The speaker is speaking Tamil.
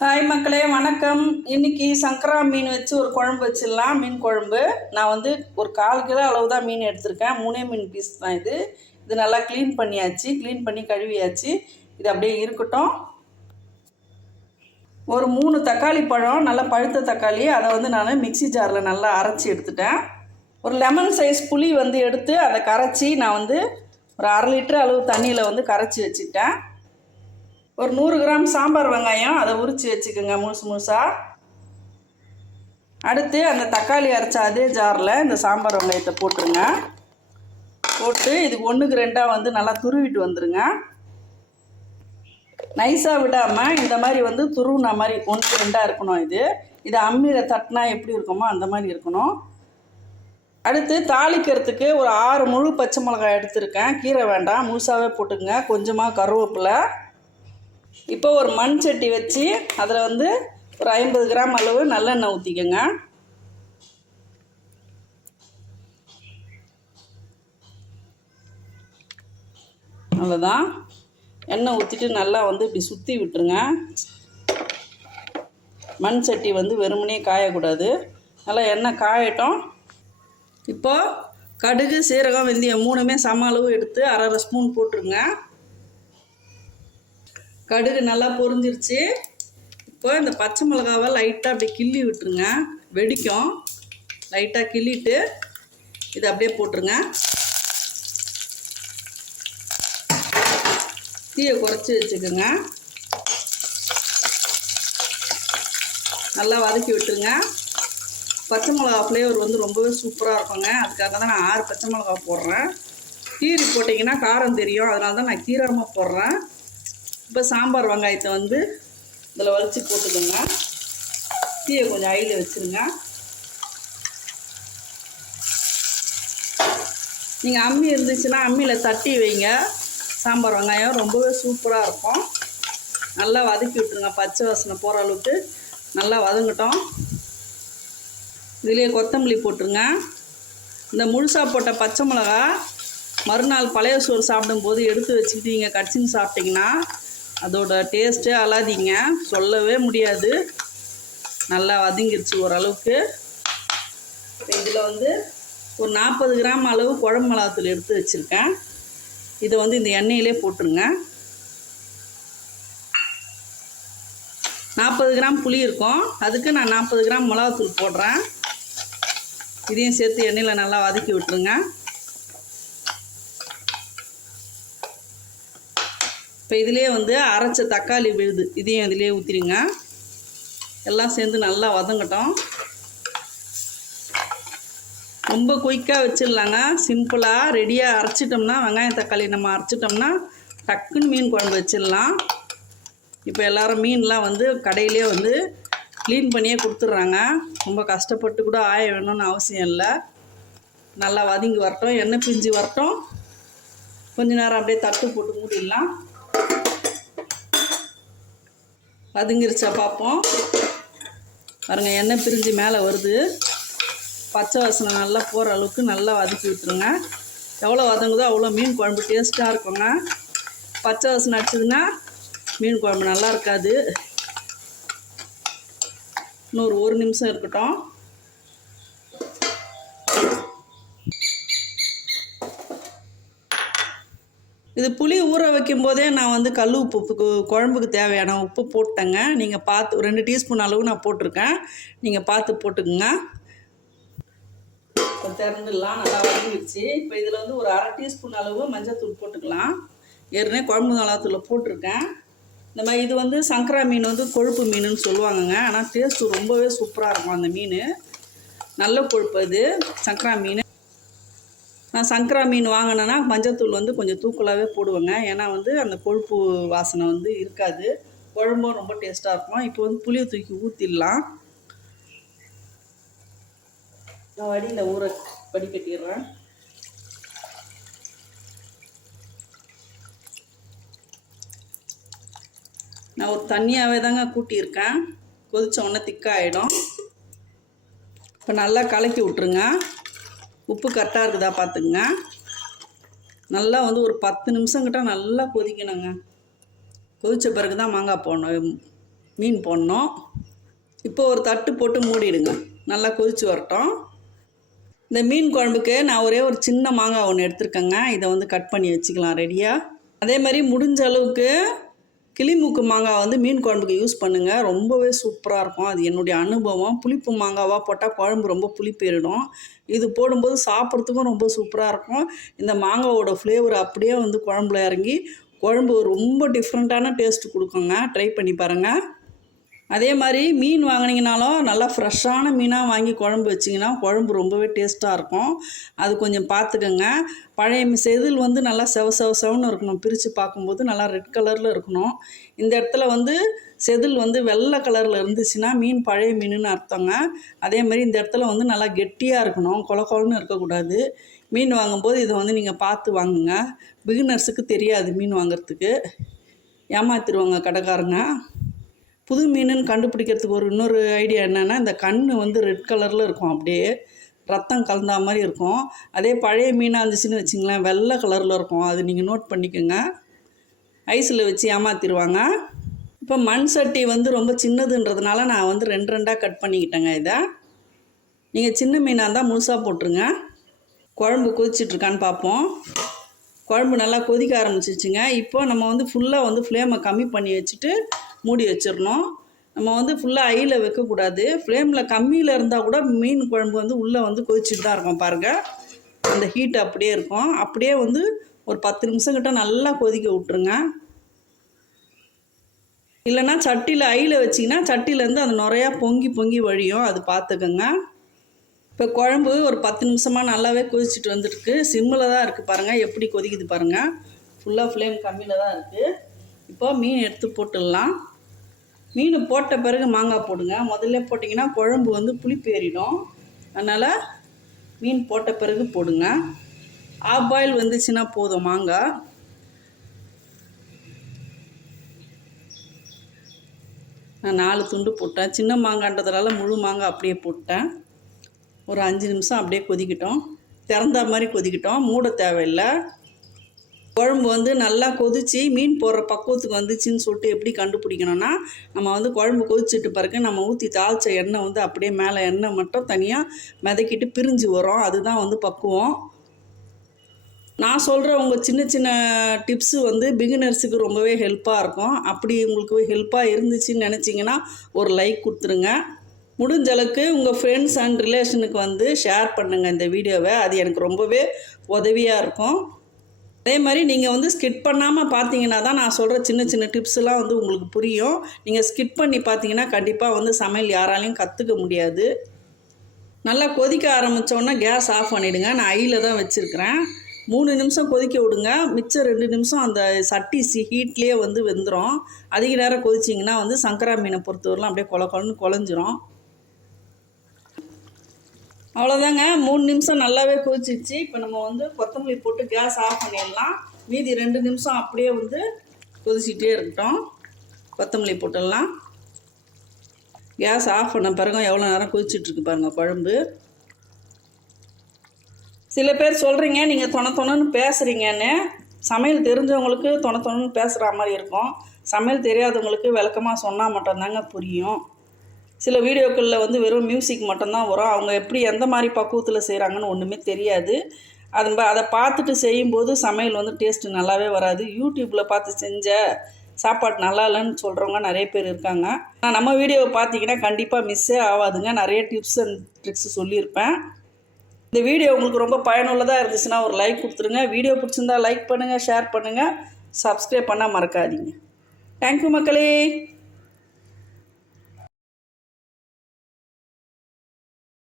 ஹாய் மக்களே வணக்கம். இன்னைக்கு சங்கரா மீன் வச்சு ஒரு குழம்பு வச்சிடலாம். மீன் குழம்பு. நான் வந்து ஒரு கால் கிலோ அளவு தான் மீன் எடுத்திருக்கேன். மூணே மீன் பீஸ் தான் இது. இது நல்லா க்ளீன் பண்ணியாச்சு. க்ளீன் பண்ணி கழுவியாச்சு. இது அப்படியே இருக்கட்டும். ஒரு மூணு தக்காளி பழம் நல்லா பழுத்த தக்காளி. அதை வந்து நான் மிக்ஸி ஜாரில் நல்லா அரைச்சி எடுத்துட்டேன். ஒரு லெமன் சைஸ் புளி வந்து எடுத்து அதை கரைச்சி நான் வந்து ஒரு அரை லிட்டர் அளவு தண்ணியில் வந்து கரைச்சி வச்சுட்டேன் ஒரு நூறு கிராம் சாம்பார் வெங்காயம் அதை உரித்து வச்சுக்கோங்க முழுசு முழுசாக அடுத்து அந்த தக்காளி அரைச்ச அதே ஜாரில் இந்த சாம்பார் வெங்காயத்தை போட்டுருங்க. போட்டு இதுக்கு ஒன்றுக்கு ரெண்டாக வந்து நல்லா துருவிட்டு வந்துடுங்க நைஸாக விடாமல் இந்த மாதிரி வந்து துருவின மாதிரி ஒன்றுக்கு ரெண்டாக இருக்கணும் இது. இது அம்மியில் தட்டினா எப்படி இருக்குமோ அந்த மாதிரி இருக்கணும். அடுத்து தாளிக்கிறதுக்கு ஒரு ஆறு முழு பச்சை மிளகாய் எடுத்திருக்கேன். கீரை வேண்டாம் முழுசாகவே போட்டுக்கங்க. கொஞ்சமாக கருவேப்பிலை. இப்போ ஒரு மண் சட்டி வச்சு அதில் வந்து ஒரு ஐம்பது கிராம் அளவு நல்லெண்ணெய் ஊற்றிக்கோங்க அவ்வளோதான் எண்ணெய் ஊற்றிட்டு நல்லா வந்து இப்படி சுற்றி விட்டுருங்க. மண் சட்டி வந்து வெறுமனே காயக்கூடாது. நல்லா எண்ணெய் காயட்டும். இப்போது கடுகு சீரகம் வெந்தயம் மூணுமே சம அளவு எடுத்து அரை அரை ஸ்பூன் போட்டுருங்க. கடுகு நல்லா பொரிஞ்சிருச்சு. இப்போ இந்த பச்சை மிளகாவை லைட்டாக அப்படியே கிள்ளி விட்டுருங்க. வெடிக்கும். லைட்டாக கிள்ளிட்டு இதை அப்படியே போட்டுருங்க. தீயை குறைச்சி வச்சுக்கோங்க. நல்லா வதக்கி விட்டுருங்க. பச்சை மிளகா ஃப்ளேவர் வந்து ரொம்பவே சூப்பராக இருக்குங்க. அதுக்காக தான் நான் ஆறு பச்சை மிளகா போடுறேன். கீரி போட்டிங்கன்னா காரம் தெரியும். அதனால தான் நான் கீராமல் போடுறேன். இப்போ சாம்பார் வெங்காயத்தை வந்து இதில் வலிச்சு போட்டுக்கோங்க. தீயை கொஞ்சம் ஐயில் வச்சுருங்க. நீங்கள் அம்மி இருந்துச்சுன்னா அம்மியில் தட்டி வைங்க. சாம்பார் வெங்காயம் ரொம்பவே சூப்பராக இருக்கும். நல்லா வதக்கி விட்டுருங்க. பச்சை வாசனை போகிற அளவுக்கு நல்லா வதங்கட்டும். இதுலேயே கொத்தமல்லி போட்டுருங்க. இந்த முழுசாக போட்ட பச்சை மிளகா மறுநாள் பழைய சோறு சாப்பிடும்போது எடுத்து வச்சுக்கிட்டு நீங்கள் கடிச்சின்னு சாப்பிட்டிங்கன்னா அதோட டேஸ்ட்டே அழாதீங்க. சொல்லவே முடியாது. நல்லா வதங்கிடுச்சு ஓரளவுக்கு. இதில் வந்து ஒரு நாற்பது கிராம் அளவு குழம்பு மிளகாத்தூள் எடுத்து வச்சுருக்கேன். இதை வந்து இந்த எண்ணெயிலே போட்டுருங்க. நாற்பது கிராம் புளி இருக்கும். அதுக்கு நான் நாற்பது கிராம் மிளகாத்தூள் போடுறேன். இதையும் சேர்த்து எண்ணெயில் நல்லா வதக்கி விட்டுருங்க. இப்போ இதிலே வந்து அரைச்ச தக்காளி விழுது. இதையும் இதிலே ஊற்றிடுங்க எல்லாம் சேர்ந்து நல்லா வதங்கட்டும். ரொம்ப குயிக்காக வச்சிடலாங்க. சிம்பிளாக ரெடியாக அரைச்சிட்டோம்னா வெங்காயம் தக்காளி நம்ம அரைச்சிட்டோம்னா டக்குன்னு மீன் குழம்பு வச்சிடலாம். இப்போ எல்லோரும் மீன்லாம் வந்து கடையிலே வந்து க்ளீன் பண்ணியே கொடுத்துட்றாங்க. ரொம்ப கஷ்டப்பட்டு கூட ஆய வேணும்னு அவசியம் இல்லை. நல்லா வதங்கி வரட்டும். எண்ணெய் பிஞ்சு வரட்டும். கொஞ்ச நேரம் அப்படியே தட்டு போட்டு மூடிடலாம். வதங்கிருச்சா பார்ப்போம் பாருங்கள் எண்ணெய் பிரிஞ்சு மேலே வருது. பச்சை வாசனை நல்லா போகிற அளவுக்கு நல்லா வதக்கி விட்டுருங்க. எவ்வளோ வதங்குதோ அவ்வளோ மீன் குழம்பு டேஸ்ட்டாக இருக்குங்க. பச்சை வாசனை அடிச்சதுன்னா மீன் குழம்பு நல்லா இருக்காது. இன்னொரு ஒரு நிமிஷம் இருக்கட்டும். இது புளி ஊற வைக்கும் போதே நான் வந்து கல் உப்புக்கு குழம்புக்கு தேவையான உப்பு போட்டேங்க. நீங்கள் பார்த்து ரெண்டு டீஸ்பூன் அளவு நான் போட்டிருக்கேன். நீங்கள் பார்த்து போட்டுக்குங்க. இப்போ திறந்துடலாம் நல்லா வதங்கிடுச்சு. இப்போ இதில் வந்து ஒரு அரை டீஸ்பூன் அளவு மஞ்சத்தூள் போட்டுக்கலாம். ஏற்கனவே குழம்பு மிளகாத்தூளை போட்டிருக்கேன். இந்த மாதிரி இது வந்து சங்கரா மீன் வந்து கொழுப்பு மீனுன்னு சொல்லுவாங்கங்க. ஆனால் டேஸ்ட்டு ரொம்பவே சூப்பராக இருக்கும் அந்த மீன். நல்ல கொழுப்பு அது சங்கரா மீன். நான் சங்கரா மீன் வாங்கினேன்னா மஞ்சத்தூள் வந்து கொஞ்சம் தூக்கலாகவே போடுவேங்க. ஏன்னா வந்து அந்த கொழுப்பு வாசனை வந்து இருக்காது. குழம்பும் ரொம்ப டேஸ்ட்டாக இருக்கும். இப்போ வந்து புளியை தூக்கி ஊற்றிடலாம் நான் வடியில் ஊற வடிகட்டிடுறேன். நான் ஒரு தண்ணியாகவே தாங்க கூட்டியிருக்கேன். கொதித்த உடனே திக்காயிடும். இப்போ நல்லா கலக்கி விட்ருங்க உப்பு கரெக்டாக இருக்குதா பார்த்துக்குங்க. நல்லா வந்து ஒரு பத்து நிமிஷம் கிட்ட நல்லா கொதிக்கணுங்க. கொதித்த பிறகு தான் மாங்காய் போடணும் மீன் போடணும். இப்போ ஒரு தட்டு போட்டு மூடிடுங்க. நல்லா கொதித்து வரட்டும். இந்த மீன் குழம்புக்கு நான் ஒரே ஒரு சின்ன மாங்காய் ஒன்று எடுத்துருக்கேங்க. இதை வந்து கட் பண்ணி வச்சுக்கலாம் ரெடியாக அதே மாதிரி முடிஞ்ச அளவுக்கு கிளிமூக்கு மாங்காய் வந்து மீன் குழம்புக்கு யூஸ் பண்ணுங்கள் ரொம்பவே சூப்பராக இருக்கும். அது என்னுடைய அனுபவம். புளிப்பு மாங்காவாக போட்டால் குழம்பு ரொம்ப புளிப்பேறிடும். இது போடும்போது சாப்பிட்றதுக்கும் ரொம்ப சூப்பராக இருக்கும். இந்த மாங்காவோட ஃப்ளேவர் அப்படியே வந்து குழம்புல இறங்கி குழம்பு ரொம்ப டிஃப்ரெண்ட்டான டேஸ்ட் கொடுக்குங்க. ட்ரை பண்ணி பாருங்கள் அதே மாதிரி மீன் வாங்கினீங்கனாலும் நல்லா ஃப்ரெஷ்ஷான மீனாக வாங்கி குழம்பு வச்சிங்கன்னா குழம்பு ரொம்பவே டேஸ்ட்டாக இருக்கும். அது கொஞ்சம் பார்த்துக்கோங்க பழைய செதில் வந்து நல்லா செவ செவ செவன்னு இருக்கணும். பிரித்து பார்க்கும்போது நல்லா ரெட் கலரில் இருக்கணும். இந்த இடத்துல வந்து செதில் வந்து வெள்ளை கலரில் இருந்துச்சுன்னா மீன் பழைய மீனுன்னு அர்த்தங்க. அதே மாதிரி இந்த இடத்துல வந்து நல்லா கெட்டியாக இருக்கணும். கொல கொலன்னு இருக்கக்கூடாது. மீன் வாங்கும்போது இதை வந்து நீங்கள் பார்த்து வாங்குங்க. பிகினர்ஸுக்கு தெரியாது மீன் வாங்குறதுக்கு. ஏமாத்திடுவாங்க கடைக்காரங்க. புது மீனுன்னு கண்டுபிடிக்கிறதுக்கு ஒரு இன்னொரு ஐடியா என்னென்னா இந்த கண் வந்து ரெட் கலரில் இருக்கும். அப்படியே ரத்தம் கலந்தா மாதிரி இருக்கும். அதே பழைய மீனாக இருந்துச்சுன்னு வச்சுங்களேன் வெள்ளை கலரில் இருக்கும். அது நீங்கள் நோட் பண்ணிக்கோங்க. ஐஸில் வச்சு ஏமாத்திடுவாங்க. இப்போ மண் சட்டி வந்து ரொம்ப சின்னதுன்றதுனால நான் வந்து ரெண்டு ரெண்டாக கட் பண்ணிக்கிட்டேங்க இதை. நீங்கள் சின்ன மீனாக இருந்தால் முழுசாக போட்டுருங்க. குழம்பு கொதிச்சிட்ருக்கான்னு பார்ப்போம். குழம்பு நல்லா கொதிக்க ஆரம்பிச்சிச்சுங்க. இப்போ நம்ம வந்து ஃபுல்லாக வந்து ஃப்ளேமை கம்மி பண்ணி வச்சுட்டு மூடி வச்சிடணும். நம்ம வந்து ஃபுல்லாக ஐயில் வைக்கக்கூடாது. ஃப்ளேமில் கம்மியில் இருந்தால் கூட மீன் குழம்பு வந்து உள்ளே வந்து கொதிச்சுட்டு தான் இருக்கும் பாருங்கள் அந்த ஹீட் அப்படியே இருக்கும். அப்படியே வந்து ஒரு பத்து நிமிஷம் கிட்ட நல்லா கொதிக்க விட்ருங்க இல்லைன்னா சட்டியில் ஐயில் வச்சிங்கன்னா சட்டியிலேருந்து அந்த நிறையா பொங்கி பொங்கி வழியும். அது பார்த்துக்கோங்க. இப்போ குழம்பு ஒரு பத்து நிமிஷமாக நல்லாவே கொதிச்சுட்டு வந்துருக்கு சிம்மில் தான் இருக்குது பாருங்கள் எப்படி கொதிக்குது பாருங்கள் ஃபுல்லாக ஃப்ளேம் கம்மியில் தான் இருக்குது இப்போ மீன் எடுத்து போட்டுடலாம். மீன் போட்ட பிறகு மாங்காய் போடுங்க. முதல்ல போட்டிங்கன்னா குழம்பு வந்து புளிப்பு ஏறிடும். அதனால் மீன் போட்ட பிறகு போடுங்க. ஆஃப் பாயில் வந்துச்சுன்னா போதும் மாங்காய். நான் நாலு துண்டு போட்டேன். சின்ன மாங்கான்றதுனால முழு மாங்காய் அப்படியே போட்டேன். ஒரு அஞ்சு நிமிஷம் அப்படியே கொதிக்கிட்டோம். திறந்த மாதிரி கொதிக்கிட்டோம். மூட தேவையில்லை. குழம்பு வந்து நல்லா கொதித்து மீன் போடுற பக்குவத்துக்கு வந்துச்சுன்னு சொல்லிட்டு எப்படி கண்டுபிடிக்கணும்னா நம்ம வந்து குழம்பு கொதிச்சிட்டு பிறகு நம்ம ஊற்றி தாளித்த எண்ணெய் வந்து அப்படியே மேலே எண்ணெய் மட்டும் தனியாக மிதக்கிட்டு பிரிஞ்சு வரும். அதுதான் வந்து பக்குவம். நான் சொல்கிற உங்கள் சின்ன சின்ன டிப்ஸு வந்து பிகினர்ஸுக்கு ரொம்பவே ஹெல்ப்பாக இருக்கும். அப்படி உங்களுக்கு ஹெல்ப்பாக இருந்துச்சுன்னு நினச்சிங்கன்னா ஒரு லைக் கொடுத்துருங்க. முடிஞ்சளவுக்கு உங்கள் ஃப்ரெண்ட்ஸ் அண்ட் ரிலேஷனுக்கு வந்து ஷேர் பண்ணுங்கள் இந்த வீடியோவை. அது எனக்கு ரொம்பவே உதவியாக இருக்கும். அதே மாதிரி நீங்கள் வந்து ஸ்கிட் பண்ணாமல் பார்த்தீங்கன்னா தான் நான் சொல்கிற சின்ன சின்ன டிப்ஸ்லாம் வந்து உங்களுக்கு புரியும். நீங்கள் ஸ்கிட் பண்ணி பார்த்தீங்கன்னா கண்டிப்பாக வந்து சமையல் யாராலையும் கற்றுக்க முடியாது. நல்லா கொதிக்க ஆரம்பித்தோன்னா கேஸ் ஆஃப் பண்ணிவிடுங்க நான் ஐயில் தான் வச்சுருக்கிறேன். மூணு நிமிஷம் கொதிக்க விடுங்க. மிச்சம் ரெண்டு நிமிஷம் அந்த சட்டி சி ஹீட்லேயே வந்து வெந்துடும் அதிக நேரம் கொதிச்சிங்கன்னா வந்து சங்கரா மீனை பொறுத்தவரைலாம் அப்படியே கொல கொலன்னு குழஞ்சிரும். அவ்வளோதாங்க மூணு நிமிஷம் நல்லாவே கொதிச்சிச்சு இப்போ நம்ம வந்து கொத்தமல்லி போட்டு கேஸ் ஆஃப் பண்ணிடலாம். மீதி ரெண்டு நிமிஷம் அப்படியே வந்து கொதிச்சிட்டே இருக்கட்டும். கொத்தமல்லி போட்டுடலாம். கேஸ் ஆஃப் பண்ண பிறகு எவ்வளோ நேரம் கொதிச்சிட்ருக்கு பாருங்கள் குழம்பு. சில பேர் சொல்கிறீங்க நீங்கள் தொண தொணன்னு பேசுகிறீங்கன்னு சமையல் தெரிஞ்சவங்களுக்கு தொண தொணன்னு பேசுகிற மாதிரி இருக்கும். சமையல் தெரியாதவங்களுக்கு விளக்கமாக சொன்னால் மட்டும்தாங்க புரியும். சில வீடியோக்களில் வந்து வெறும் மியூசிக் மட்டும்தான் வரும். அவங்க எப்படி எந்த மாதிரி பக்குவத்தில் செய்கிறாங்கன்னு ஒன்றுமே தெரியாது. அது ப- அதை பார்த்துட்டு செய்யும்போது சமையல் வந்து டேஸ்ட்டு நல்லாவே வராது. யூடியூப்பில் பார்த்து செஞ்ச சாப்பாடு நல்லா இல்லைன்னு சொல்கிறவங்க நிறைய பேர் இருக்காங்க. ஆனால் நம்ம வீடியோவை பார்த்தீங்கன்னா கண்டிப்பாக மிஸ்ஸே ஆகாதுங்க நிறைய டிப்ஸ் அண்ட் ட்ரிக்ஸ் சொல்லியிருப்பேன். இந்த வீடியோ உங்களுக்கு ரொம்ப பயனுள்ளதாக இருந்துச்சுன்னா ஒரு லைக் கொடுத்துருங்க. வீடியோ பிடிச்சிருந்தா லைக் பண்ணுங்கள் ஷேர் பண்ணுங்கள் சப்ஸ்கிரைப் பண்ணால் மறக்காதீங்க. தேங்க்யூ மக்களே.